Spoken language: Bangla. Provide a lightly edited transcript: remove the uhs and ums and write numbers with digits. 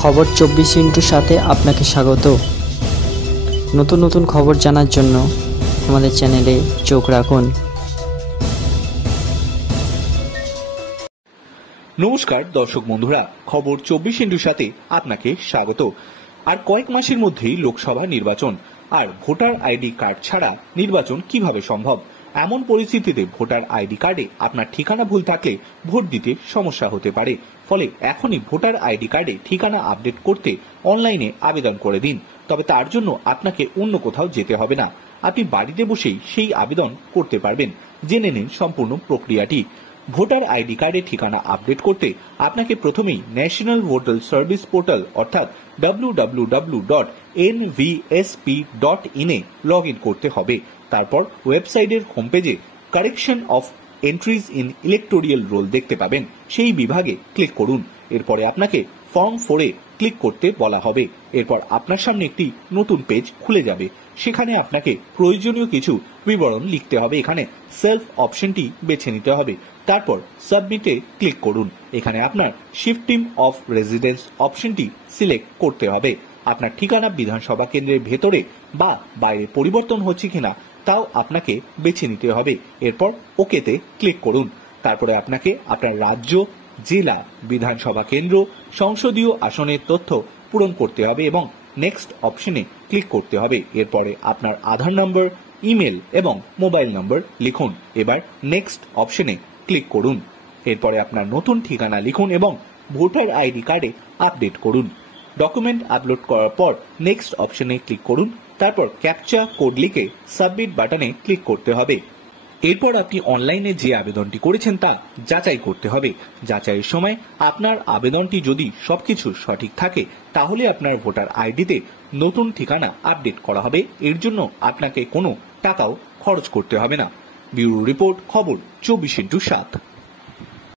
খবর 24x সাথে আপনাকে স্বাগত। নতুন নতুন খবর জানার জন্য আমাদের চ্যানেলে চোখ রাখুন। নমস্কার দর্শক বন্ধুরা, খবর 24x সাথে আপনাকে স্বাগত। আর কয়েক মাসের মধ্যেই লোকসভা নির্বাচন, আর ভোটার আইডি কার্ড ছাড়া নির্বাচন কিভাবে সম্ভব? এমন পরিস্থিতিতে ভোটার আইডি কার্ডে আপনার ঠিকানা ভুল থাকলে ভোট দিতে সমস্যা হতে পারে। ফলে এখনই ভোটার আইডি কার্ডে ঠিকানা আপডেট করতে অনলাইনে আবেদন করে দিন। তবে তার জন্য আপনাকে অন্য কোথাও যেতে হবে না, আপনি বাড়িতে বসেই সেই আবেদন করতে পারবেন। জেনে নিন সম্পূর্ণ প্রক্রিয়াটি। ভোটার আইডি কার্ডে ঠিকানা আপডেট করতে আপনাকে প্রথমেই ন্যাশনাল ভোটার সার্ভিস পোর্টাল অর্থাৎ www.nvsp.in এ লগ ইন করতে হবে। তারপর ওয়েবসাইটের হোম পেজে correction of entries in electoral roll দেখতে পাবেন, সেই বিভাগে ক্লিক করুন। এরপরে আপনাকে ফর্ম 4 এ ক্লিক করতে বলা হবে। এরপর আপনার সামনে একটি নতুন পেজ খুলে যাবে, সেখানে আপনাকে প্রয়োজনীয় কিছু বিবরণ লিখতে হবে। এখানে সেলফ অপশনটি বেছে নিতে হবে, তারপর সাবমিটে ক্লিক করুন। এখানে আপনার শিফটিং অফ রেসিডেন্স অপশনটি সিলেক্ট করতে হবে। আপনার ঠিকানা বিধানসভা কেন্দ্রের ভেতরে বা বাইরে পরিবর্তন হচ্ছে কিনা তাও আপনাকে বেছে নিতে হবে। এরপর ওকেতে ক্লিক করুন। তারপরে আপনাকে আপনার রাজ্য, জেলা, বিধানসভা কেন্দ্র, সংসদীয় আসনের তথ্য পূরণ করতে হবে এবং নেক্সট অপশনে ক্লিক করতে হবে। এরপরে আপনার আধার নম্বর, ইমেল এবং মোবাইল নম্বর লিখুন। এবার নেক্সট অপশনে ক্লিক করুন। এরপরে আপনার নতুন ঠিকানা লিখুন এবং ভোটার আইডি কার্ডে আপডেট করুন। ডকুমেন্ট আপলোড করার পর নেক্সট অপশনে ক্লিক করুন। তারপর ক্যাপচা কোড লিখে সাবমিট বাটনে ক্লিক করতে হবে। এরপর আপনি অনলাইনে যে আবেদনটি করেছেন তা যাচাই করতে হবে। যাচাইয়ের সময় আপনার আবেদনটি যদি সবকিছু সঠিক থাকে তাহলে আপনার ভোটার আইডিতে নতুন ঠিকানা আপডেট করা হবে। এর জন্য আপনাকে কোনো টাকাও খরচ করতে হবে না। ব্যুরো রিপোর্ট, খবর 24x7।